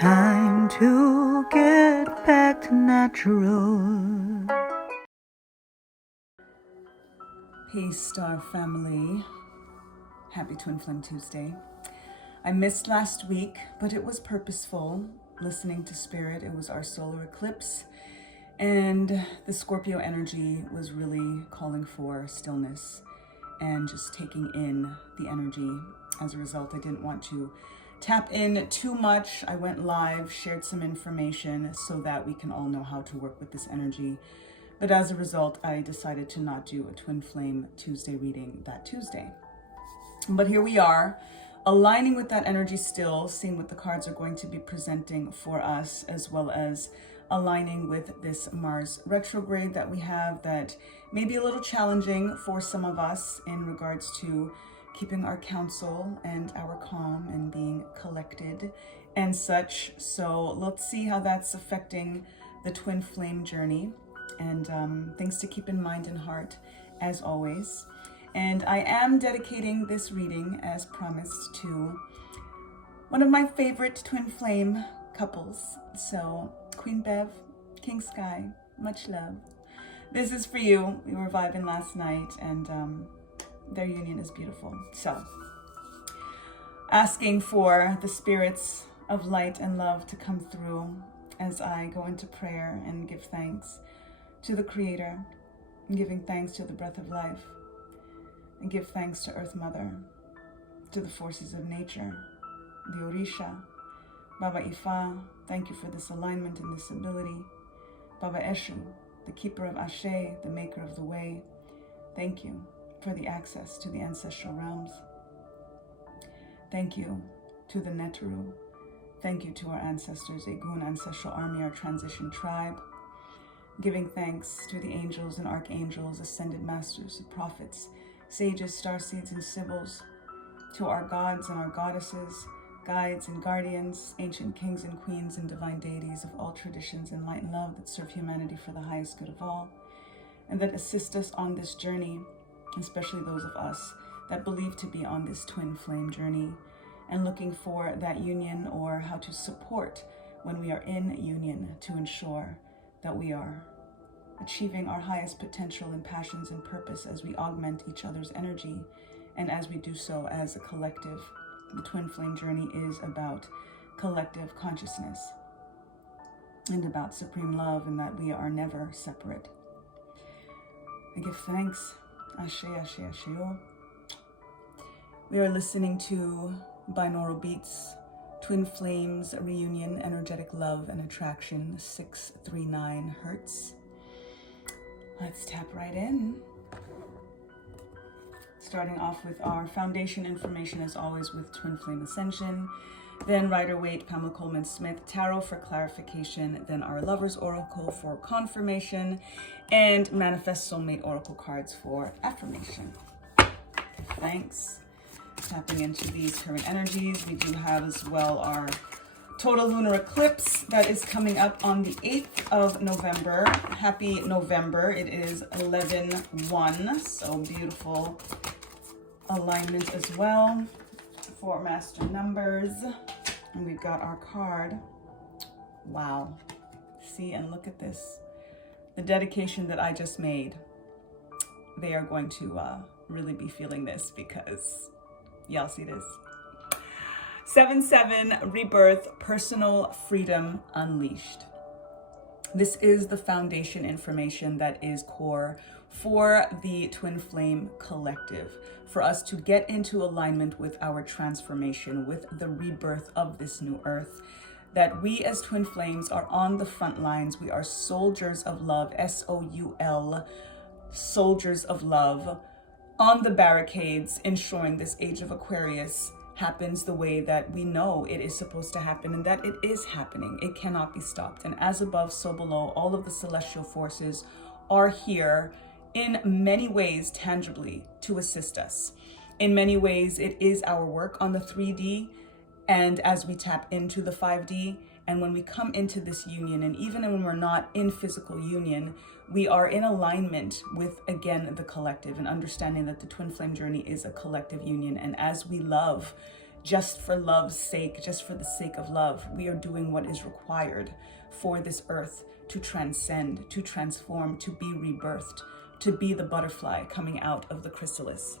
time to get back to natural. Peace, Star family. Happy Twin Flame Tuesday. I missed last week, but it was purposeful. Listening to Spirit, it was our solar eclipse, and the Scorpio energy was really calling for stillness and just taking in the energy. As a result, I didn't want to tap in too much. I went live, shared some information so that we can all know how to work with this energy. But as a result, I decided to not do a Twin Flame Tuesday reading that Tuesday. But here we are, aligning with that energy still, seeing what the cards are going to be presenting for us, as well as aligning with this Mars retrograde that we have that may be a little challenging for some of us in regards to keeping our counsel and our calm and being collected and such. So let's see how that's affecting the twin flame journey, and things to keep in mind and heart as always. And I am dedicating this reading, as promised, to one of my favorite twin flame couples. So Queen Bev, King Sky, much love. This is for you. We were vibing last night, and their union is beautiful. So asking for the spirits of light and love to come through as I go into prayer and give thanks to the Creator, and giving thanks to the breath of life, and give thanks to Earth Mother, to the forces of nature, the Orisha, Baba Ifa, thank you for this alignment and this ability. Baba Eshu, the keeper of Ashe, the maker of the way, thank you for the access to the ancestral realms. Thank you to the Neteru. Thank you to our ancestors, Egun Ancestral Army, our transition tribe. Giving thanks to the angels and archangels, ascended masters, prophets, sages, starseeds, and sibyls, to our gods and our goddesses, guides and guardians, ancient kings and queens and divine deities of all traditions in light and love that serve humanity for the highest good of all, and that assist us on this journey, especially those of us that believe to be on this twin flame journey and looking for that union, or how to support when we are in union to ensure that we are achieving our highest potential and passions and purpose as we augment each other's energy, and as we do so as a collective. The twin flame journey is about collective consciousness and about supreme love, and that we are never separate. I give thanks. Ashe, Ashe, Asheo. We are listening to binaural beats, Twin Flames Reunion, Energetic Love and Attraction, 639 Hertz. Let's tap right in. Starting off with our foundation information, as always, with Twin Flame Ascension, then Rider-Waite, Pamela Coleman-Smith Tarot for clarification, then our Lover's Oracle for confirmation, and Manifest Soulmate Oracle cards for affirmation. Thanks. Tapping into these current energies, we do have as well our total lunar eclipse that is coming up on the 8th of November. Happy November. It is 11/1, so beautiful alignment as well for master numbers. And we've got our card. Wow. See and look at this. The dedication that I just made. They are going to really be feeling this, because y'all see this. 7/7 Rebirth, Personal Freedom Unleashed. This is the foundation information that is core for the Twin Flame Collective, for us to get into alignment with our transformation, with the rebirth of this new earth, that we as Twin Flames are on the front lines. We are soldiers of love, SOUL, soldiers of love, on the barricades, ensuring this age of Aquarius happens the way that we know it is supposed to happen, and that it is happening. It cannot be stopped. And as above, so below, all of the celestial forces are here in many ways tangibly to assist us. In many ways, it is our work on the 3D, and as we tap into the 5D, and when we come into this union, and even when we're not in physical union, we are in alignment with, again, the collective, and understanding that the twin flame journey is a collective union. And as we love just for love's sake, just for the sake of love. We are doing what is required for this earth to transcend, to transform, to be rebirthed, to be the butterfly coming out of the chrysalis.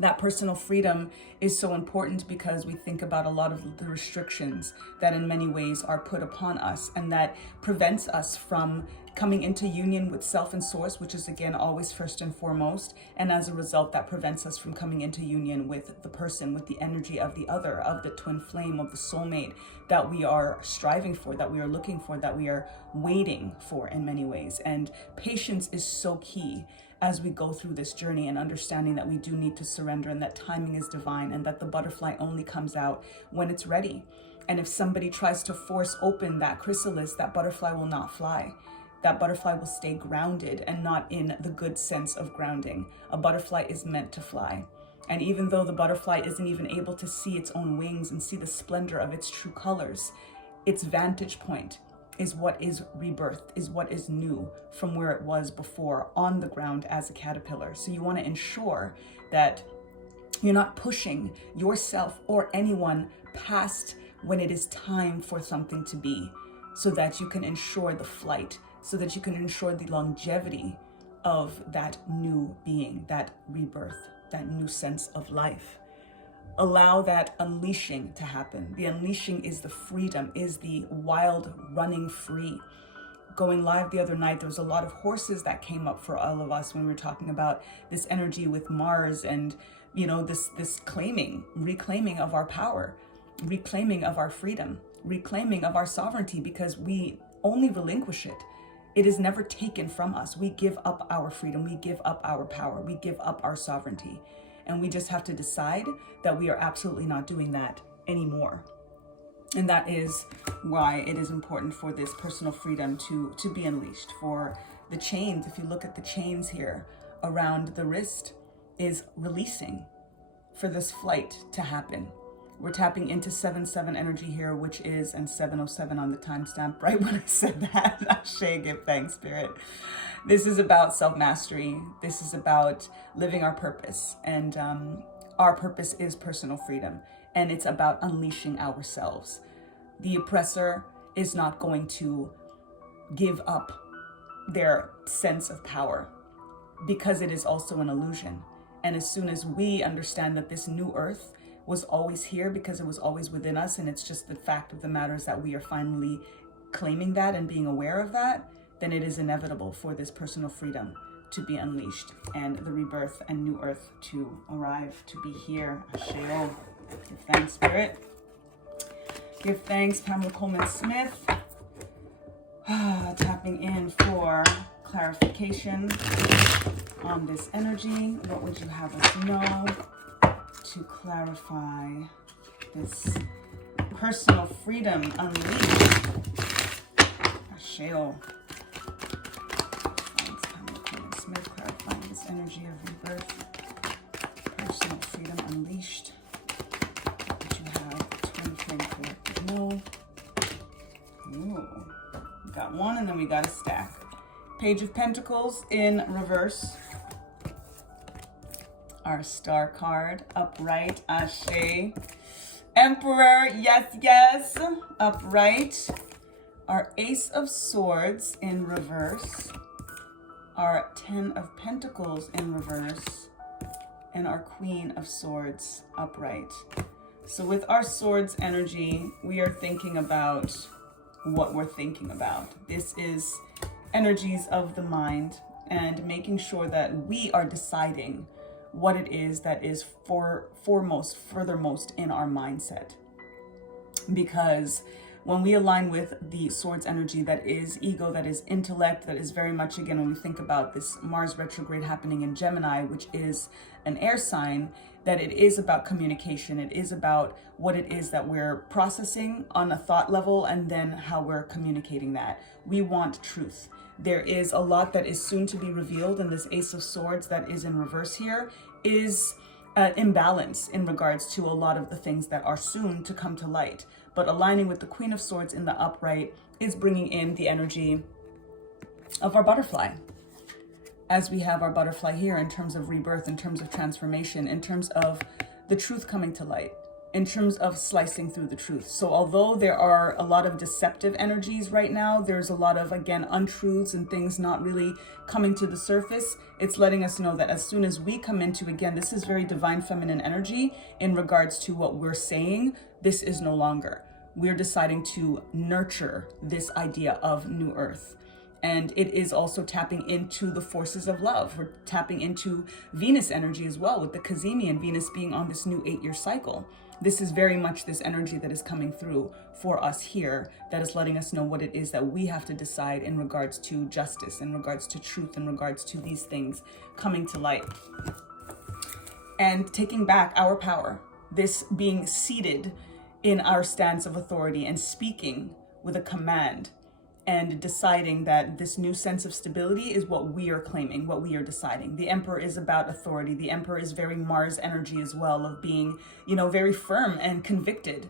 That personal freedom is so important because we think about a lot of the restrictions that in many ways are put upon us, and that prevents us from coming into union with self and source, which is again always first and foremost. And as a result, that prevents us from coming into union with the person, with the energy of the other, of the twin flame, of the soulmate that we are striving for, that we are looking for, that we are waiting for in many ways. And patience is so key as we go through this journey, and understanding that we do need to surrender, and that timing is divine, and that the butterfly only comes out when it's ready. And if somebody tries to force open that chrysalis, that butterfly will not fly. That butterfly will stay grounded, and not in the good sense of grounding. A butterfly is meant to fly. And even though the butterfly isn't even able to see its own wings and see the splendor of its true colors, its vantage point is what is rebirth, is what is new from where it was before on the ground as a caterpillar. So you want to ensure that you're not pushing yourself or anyone past when it is time for something to be, so that you can ensure the flight, so that you can ensure the longevity of that new being, that rebirth, that new sense of life. Allow that unleashing to happen. The unleashing is the freedom, is the wild running free. Going live the other night, there was a lot of horses that came up for all of us when we were talking about this energy with Mars, and this reclaiming of our power, reclaiming of our freedom, reclaiming of our sovereignty, because we only relinquish it. It is never taken from us. We give up our freedom, we give up our power, we give up our sovereignty. And we just have to decide that we are absolutely not doing that anymore. And that is why it is important for this personal freedom to be unleashed. For the chains, if you look at the chains here around the wrist, is releasing for this flight to happen. We're tapping into 7-7 energy here, which is, and 707 on the timestamp, right when I said that. Ashe, give thanks, Spirit. This is about self-mastery. This is about living our purpose. And our purpose is personal freedom. And it's about unleashing ourselves. The oppressor is not going to give up their sense of power, because it is also an illusion. And as soon as we understand that this new earth was always here, because it was always within us, and it's just the fact of the matter is that we are finally claiming that and being aware of that, then it is inevitable for this personal freedom to be unleashed and the rebirth and new earth to arrive, to be here. Asheo. Give thanks, Spirit. Give thanks, Pamela Coleman-Smith. Tapping in for clarification on this energy. What would you have us know to clarify this personal freedom unleashed? Asheo. Thanks, Pamela Coleman-Smith, clarifying this energy of rebirth, personal freedom unleashed. What you have, twin flame collective know. Ooh, we got one, and then we got a stack. Page of Pentacles in reverse. Our star card, upright, Ashe. Emperor, yes, yes, upright. Our Ace of Swords in reverse. Our 10 of Pentacles in reverse. And our Queen of Swords upright. So with our swords energy, we are thinking about what we're thinking about. This is energies of the mind, and making sure that we are deciding what it is that is furthermost in our mindset. Because when we align with the swords energy, that is ego, that is intellect, that is very much, again, when we think about this Mars retrograde happening in Gemini, which is an air sign, that it is about communication. It is about what it is that we're processing on a thought level, and then how we're communicating that. We want truth. There is a lot that is soon to be revealed, and this Ace of Swords that is in reverse here is imbalance in regards to a lot of the things that are soon to come to light. But aligning with the Queen of Swords in the upright is bringing in the energy of our butterfly. As we have our butterfly here in terms of rebirth, in terms of transformation, in terms of the truth coming to light. in terms of slicing through the truth. So although there are a lot of deceptive energies right now, there's a lot of, again, untruths and things not really coming to the surface. It's letting us know that as soon as we come into, again, this is very divine feminine energy in regards to what we're saying, this is no longer. We're deciding to nurture this idea of new earth. And it is also tapping into the forces of love. We're tapping into Venus energy as well, with the Kazemi and Venus being on this new 8-year cycle. This is very much this energy that is coming through for us here, that is letting us know what it is that we have to decide in regards to justice, in regards to truth, in regards to these things coming to light. And taking back our power, this being seated in our stance of authority and speaking with a command, and deciding that this new sense of stability is what we are claiming, what we are deciding. The Emperor is about authority. The Emperor is very Mars energy as well, of being, very firm and convicted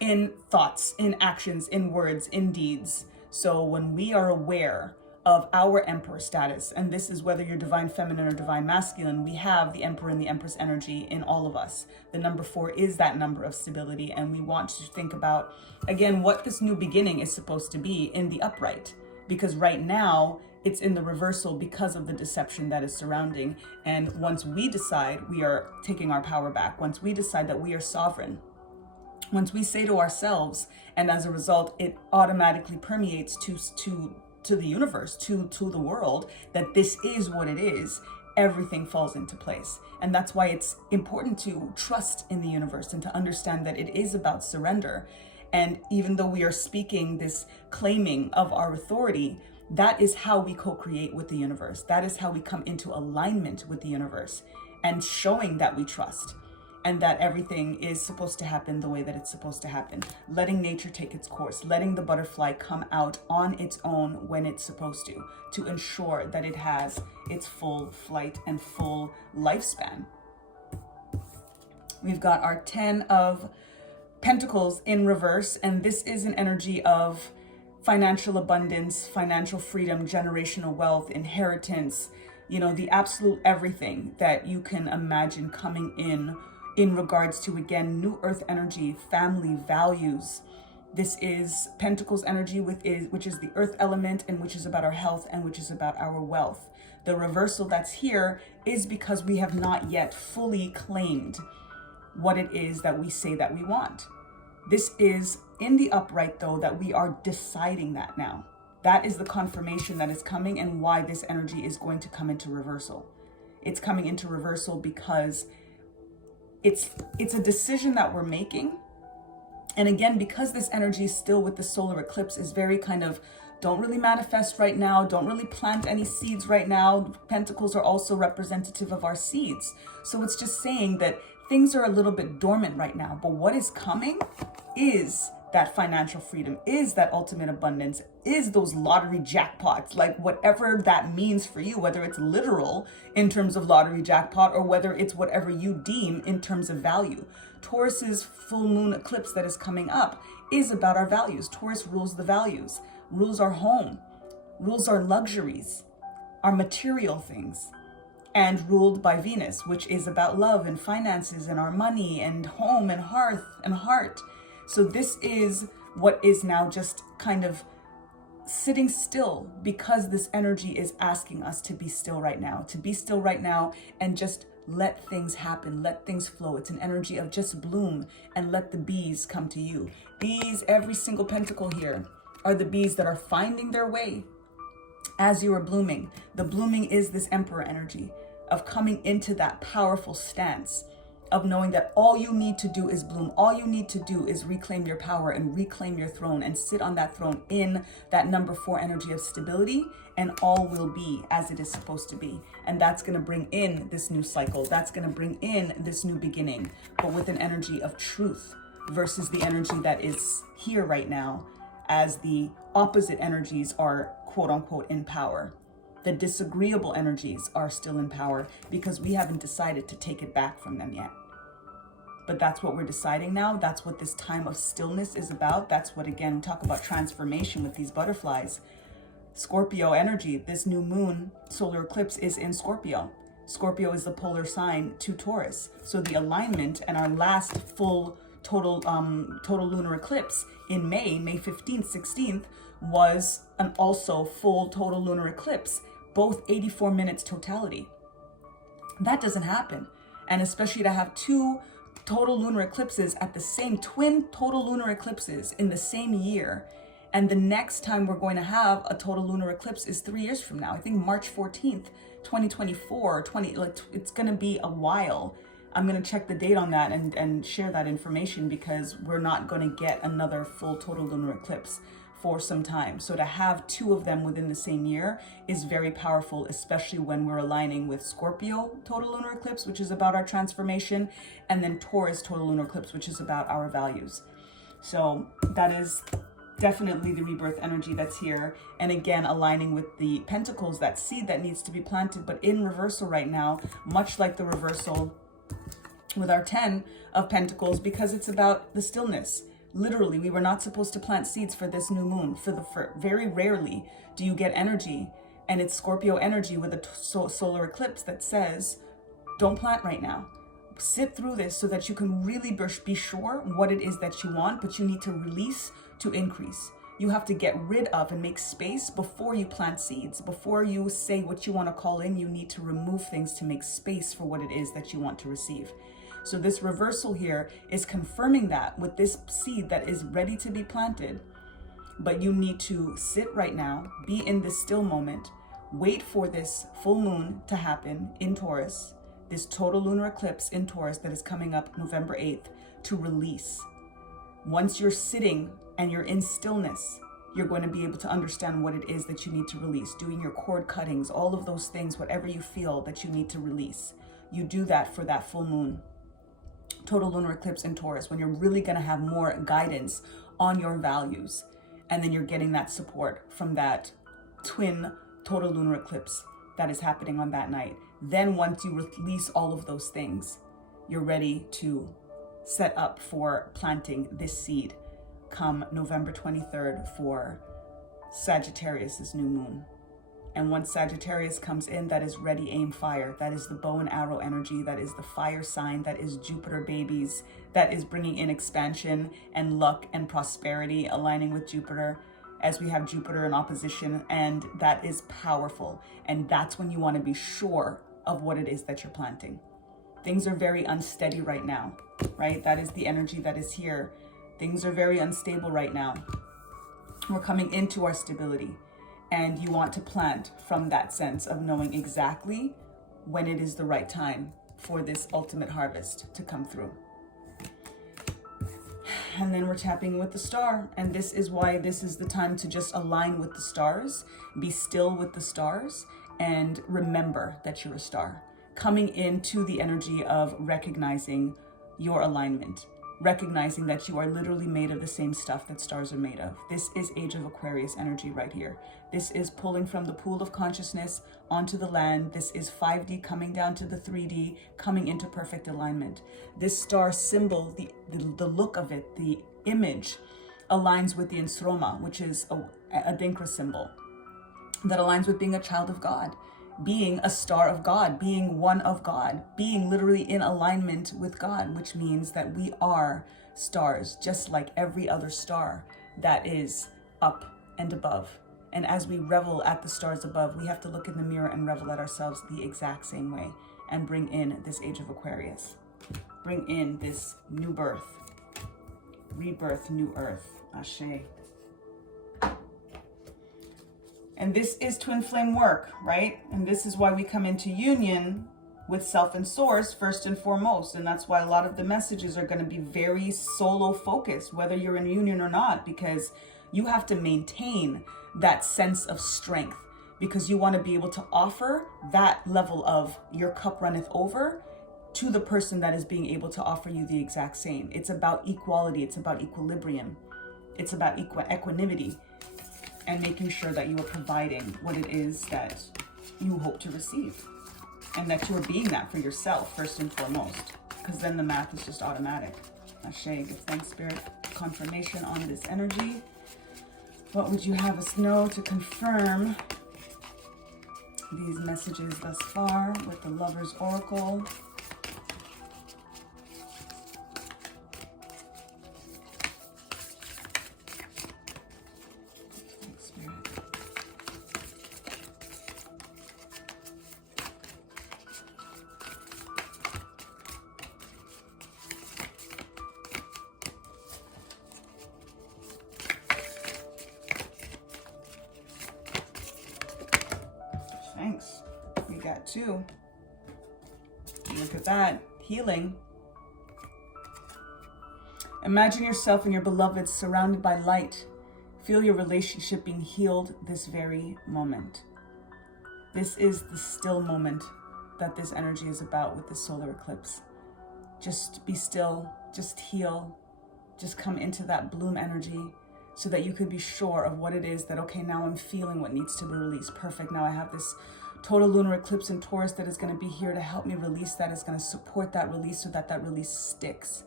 in thoughts, in actions, in words, in deeds. So when we are aware of our Emperor status, and this is whether you're divine feminine or divine masculine, we have the Emperor and the Empress energy in all of us. The number 4 is that number of stability, and we want to think about, again, what this new beginning is supposed to be in the upright, because right now it's in the reversal because of the deception that is surrounding. And once we decide we are taking our power back, once we decide that we are sovereign, once we say to ourselves, and as a result it automatically permeates to the universe, to the world, that this is what it is, everything falls into place. And that's why it's important to trust in the universe and to understand that it is about surrender. And even though we are speaking this claiming of our authority, that is how we co-create with the universe. That is how we come into alignment with the universe, and showing that we trust, and that everything is supposed to happen the way that it's supposed to happen. Letting nature take its course, letting the butterfly come out on its own when it's supposed to ensure that it has its full flight and full lifespan. We've got our 10 of Pentacles in reverse, and this is an energy of financial abundance, financial freedom, generational wealth, inheritance, the absolute everything that you can imagine coming in regards to, again, new earth energy, family values. This is Pentacles energy, which is the earth element, and which is about our health, and which is about our wealth. The reversal that's here is because we have not yet fully claimed what it is that we say that we want. This is in the upright, though, that we are deciding that now. That is the confirmation that is coming, and why this energy is going to come into reversal. It's coming into reversal because it's a decision that we're making. And again, because this energy still with the solar eclipse is very kind of, don't really manifest right now, don't really plant any seeds right now. Pentacles are also representative of our seeds. So it's just saying that things are a little bit dormant right now, but what is coming is that financial freedom, is that ultimate abundance, is those lottery jackpots, like whatever that means for you, whether it's literal in terms of lottery jackpot, or whether it's whatever you deem in terms of value. Taurus's full moon eclipse that is coming up is about our values. Taurus rules the values, rules our home, rules our luxuries, our material things, and ruled by Venus, which is about love and finances and our money and home and hearth and heart. So this is what is now just kind of sitting still, because this energy is asking us to be still right now, and just let things happen, let things flow. It's an energy of just bloom and let the bees come to you. Bees, every single pentacle here are the bees that are finding their way as you are blooming. The blooming is this Emperor energy of coming into that powerful stance of knowing that all you need to do is bloom. All you need to do is reclaim your power and reclaim your throne and sit on that throne in that number 4 energy of stability, and all will be as it is supposed to be. And that's going to bring in this new cycle. That's going to bring in this new beginning, but with an energy of truth versus the energy that is here right now, as the opposite energies are quote unquote in power. The disagreeable energies are still in power because we haven't decided to take it back from them yet. But that's what we're deciding now. That's what this time of stillness is about. That's what, again, talk about transformation with these butterflies. Scorpio energy, this new moon solar eclipse is in Scorpio. Scorpio is the polar sign to Taurus. So the alignment and our last full total lunar eclipse in May 15th, 16th, was an also full total lunar eclipse, both 84 minutes totality. That doesn't happen. And especially to have two total lunar eclipses at the same, twin total lunar eclipses in the same year. And the next time we're going to have a total lunar eclipse is 3 years from now. I think March 14th, 2024, it's going to be a while. I'm going to check the date on that and share that information, because we're not going to get another full total lunar eclipse for some time. So to have two of them within the same year is very powerful, especially when we're aligning with Scorpio total lunar eclipse, which is about our transformation, and then Taurus total lunar eclipse, which is about our values. So that is definitely the rebirth energy that's here. And again, aligning with the Pentacles, that seed that needs to be planted, but in reversal right now, much like the reversal with our 10 of Pentacles, because it's about the stillness. Literally, we were not supposed to plant seeds for this new moon. For very rarely do you get energy, and it's Scorpio energy with a solar eclipse that says, don't plant right now. Sit through this so that you can really be sure what it is that you want, but you need to release to increase. You have to get rid of and make space before you plant seeds. Before you say what you want to call in, you need to remove things to make space for what it is that you want to receive. So this reversal here is confirming that with this seed that is ready to be planted, but you need to sit right now, be in this still moment, wait for this full moon to happen in Taurus, this total lunar eclipse in Taurus that is coming up November 8th, to release. Once you're sitting and you're in stillness, you're going to be able to understand what it is that you need to release, doing your cord cuttings, all of those things, whatever you feel that you need to release. You do that for that full moon total lunar eclipse in Taurus, when you're really going to have more guidance on your values. And then you're getting that support from that twin total lunar eclipse that is happening on that night. Then once you release all of those things, you're ready to set up for planting this seed come November 23rd for Sagittarius's new moon. And once Sagittarius comes in, that is ready, aim, fire. That is the bow and arrow energy. That is the fire sign. That is Jupiter babies. That is bringing in expansion and luck and prosperity, aligning with Jupiter, as we have Jupiter in opposition. And that is powerful. And that's when you want to be sure of what it is that you're planting. Things are very unsteady right now, right? That is the energy that is here. Things are very unstable right now. We're coming into our stability. And you want to plant from that sense of knowing exactly when it is the right time for this ultimate harvest to come through. And then we're tapping with the star. And this is why this is the time to just align with the stars, be still with the stars, and remember that you're a star. Coming into the energy of recognizing your alignment, recognizing that you are literally made of the same stuff that stars are made of. This is Age of Aquarius energy right here. This is pulling from the pool of consciousness onto the land. This is 5D coming down to the 3D, coming into perfect alignment. This star symbol, the look of it, the image, aligns with the Ensroma, which is a Dinkra symbol that aligns with being a child of God, being a star of God, being one of God, being literally in alignment with God, which means that we are stars, just like every other star that is up and above. And as we revel at the stars above, we have to look in the mirror and revel at ourselves the exact same way and bring in this Age of Aquarius. Bring in this new birth, rebirth, new earth. Ashe. And this is twin flame work, right? And this is why we come into union with self and source first and foremost. And that's why a lot of the messages are going to be very solo focused, whether you're in union or not, because you have to maintain that sense of strength, because you want to be able to offer that level of your cup runneth over to the person that is being able to offer you the exact same. It's about equality. It's about equilibrium. It's about equanimity. And making sure that you are providing what it is that you hope to receive. And that you are being that for yourself, first and foremost. Because then the math is just automatic. Ashe, give thanks, Spirit, confirmation on this energy. What would you have us know to confirm these messages thus far with the Lover's Oracle? 2. Look at that. Healing. Imagine yourself and your beloved surrounded by light. Feel your relationship being healed this very moment. This is the still moment that this energy is about with the solar eclipse. Just be still, just heal, just come into that bloom energy so that you could be sure of what it is that, okay, now I'm feeling what needs to be released. Perfect. Now I have this total lunar eclipse in Taurus that is going to be here to help me release that, is going to support that release so that that release sticks.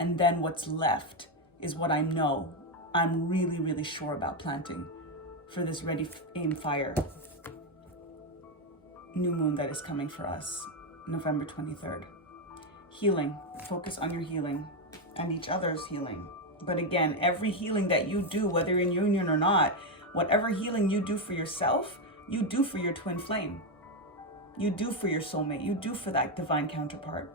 And then what's left is what I know I'm really, really sure about planting for this ready, aim, fire new moon that is coming for us, November 23rd. Healing. Focus on your healing and each other's healing. But again, every healing that you do, whether you're in union or not, whatever healing you do for yourself, you do for your twin flame. You do for your soulmate. You do for that divine counterpart,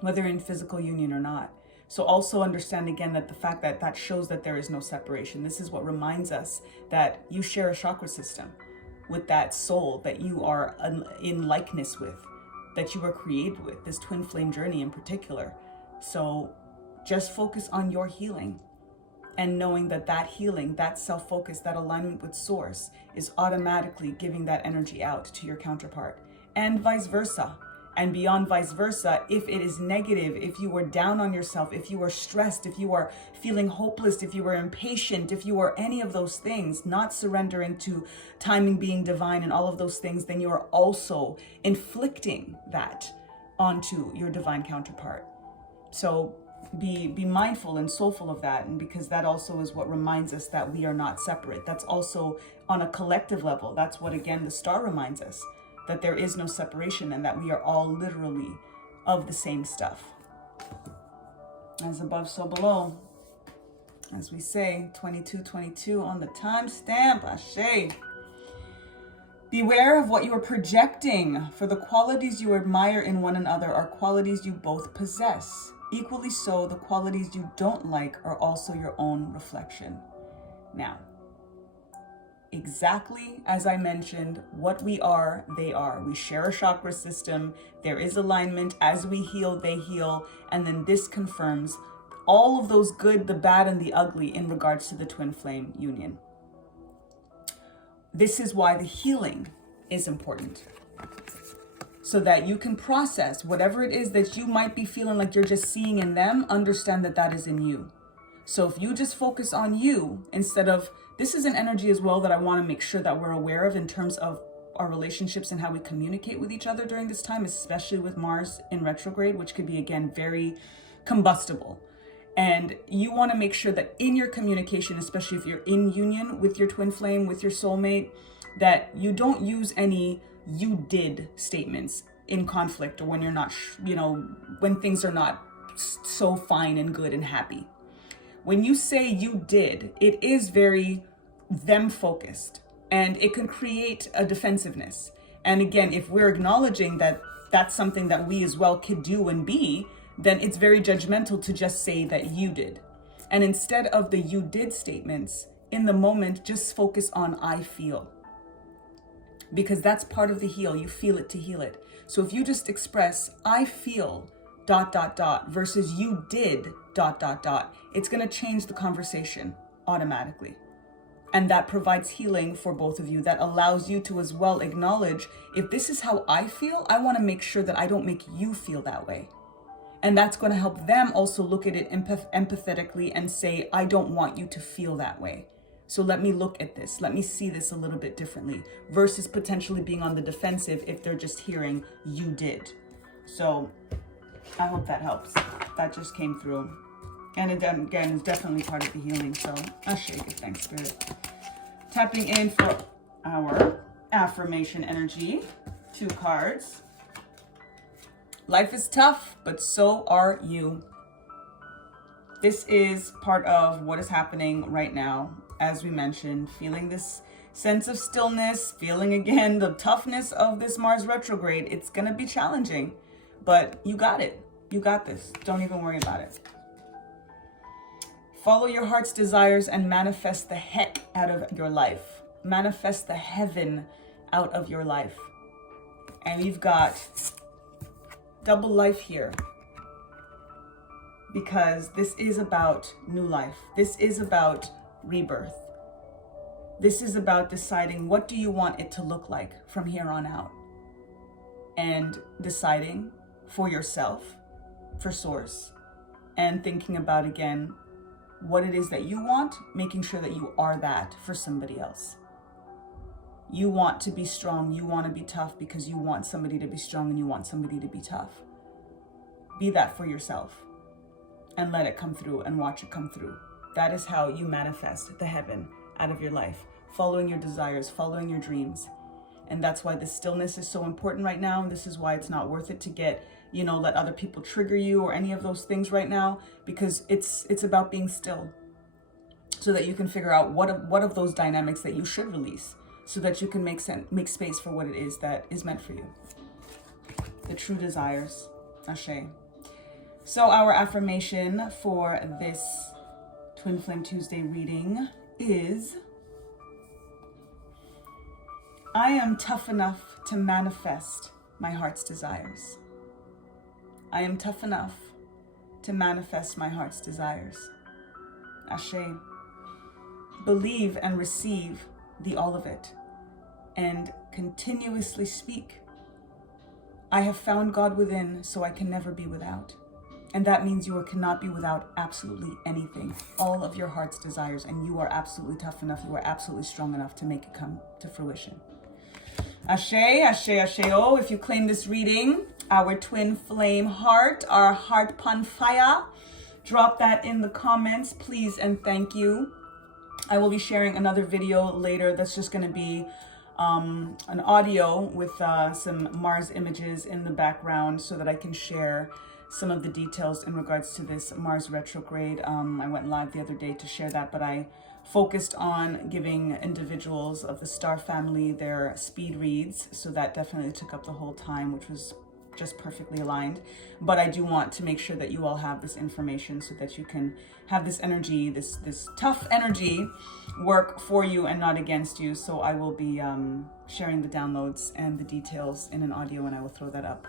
whether you're in physical union or not. So also understand again that the fact that that shows that there is no separation. This is what reminds us that you share a chakra system with that soul that you are in likeness with, that you were created with, this twin flame journey in particular. So just focus on your healing and knowing that that healing, that self-focus, that alignment with source is automatically giving that energy out to your counterpart, and vice versa. And beyond vice versa, if it is negative, if you are down on yourself, if you are stressed, if you are feeling hopeless, if you are impatient, if you are any of those things, not surrendering to timing being divine and all of those things, then you are also inflicting that onto your divine counterpart. So be mindful and soulful of that, and because that also is what reminds us that we are not separate. That's also on a collective level. That's what, again, the star reminds us, that there is no separation and that we are all literally of the same stuff. As above, so below. As we say, 2222 on the timestamp. Ashe. Beware of what you are projecting, for the qualities you admire in one another are qualities you both possess. Equally so, the qualities you don't like are also your own reflection. Now, exactly as I mentioned, what we are, they are. We share a chakra system. There is alignment. As we heal, they heal. And then this confirms all of those good, the bad, and the ugly in regards to the twin flame union. This is why the healing is important, so that you can process whatever it is that you might be feeling like you're just seeing in them. Understand that that is in you. So if you just focus on you instead of, this is an energy as well that I want to make sure that we're aware of in terms of our relationships and how we communicate with each other during this time, especially with Mars in retrograde, which could be, again, very combustible. And you want to make sure that in your communication, especially if you're in union with your twin flame, with your soulmate, that you don't use any "you did" statements in conflict, or when you're not, when things are not so fine and good and happy. When you say "you did," it is very them focused, and it can create a defensiveness. And again, if we're acknowledging that that's something that we as well could do and be, then it's very judgmental to just say that you did. And instead of the "you did" statements, in the moment, just focus on "I feel." Because that's part of the heal. You feel it to heal it. So if you just express "I feel ... versus "you did ... it's going to change the conversation automatically. And that provides healing for both of you. That allows you to as well acknowledge, if this is how I feel, I want to make sure that I don't make you feel that way. And that's going to help them also look at it empathetically and say, I don't want you to feel that way. So let me look at this. Let me see this a little bit differently, versus potentially being on the defensive if they're just hearing "you did." So I hope that helps. That just came through. And it, again, is definitely part of the healing. So Ashe, give thanks, Spirit. Tapping in for our affirmation energy. 2 cards. Life is tough, but so are you. This is part of what is happening right now. As we mentioned, feeling this sense of stillness, feeling again the toughness of this Mars retrograde. It's going to be challenging, but you got it. You got this. Don't even worry about it. Follow your heart's desires and manifest the heck out of your life. Manifest the heaven out of your life. And we've got double life here, because this is about new life. This is about rebirth. This is about deciding, what do you want it to look like from here on out? And deciding for yourself, for source, and thinking about, again, what it is that you want, making sure that you are that for somebody else. You want to be strong, you want to be tough because you want somebody to be strong and you want somebody to be tough. Be that for yourself and let it come through and watch it come through. That is how you manifest the heaven out of your life, following your desires, following your dreams. And that's why the stillness is so important right now. And this is why it's not worth it to get, let other people trigger you or any of those things right now, because it's about being still so that you can figure out what of those dynamics that you should release, so that you can make space for what it is that is meant for you. The true desires. Ashe. So our affirmation for this Twin Flame Tuesday reading is, I am tough enough to manifest my heart's desires. I am tough enough to manifest my heart's desires. Ashe. Believe and receive the all of it, and continuously speak. I have found God within, so I can never be without. And that means you cannot be without absolutely anything, all of your heart's desires, and you are absolutely tough enough, you are absolutely strong enough to make it come to fruition. Ashe, ashe, ashe. Oh, if you claim this reading, our twin flame heart, our heart pon fire, drop that in the comments, please and thank you. I will be sharing another video later that's just going to be an audio with some Mars images in the background so that I can share some of the details in regards to this Mars retrograde. I went live the other day to share that, but I focused on giving individuals of the star family their speed reads, so that definitely took up the whole time, which was just perfectly aligned. But I do want to make sure that you all have this information so that you can have this energy, this tough energy work for you and not against you. So I will be sharing the downloads and the details in an audio, and I will throw that up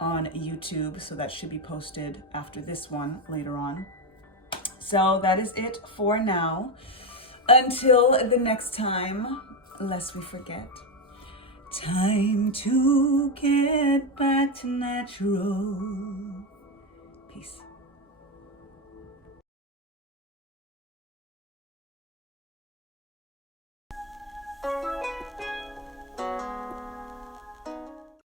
on YouTube. So that should be posted after this one later on. So that is it for now. Until the next time, lest we forget. Time to get back to natural.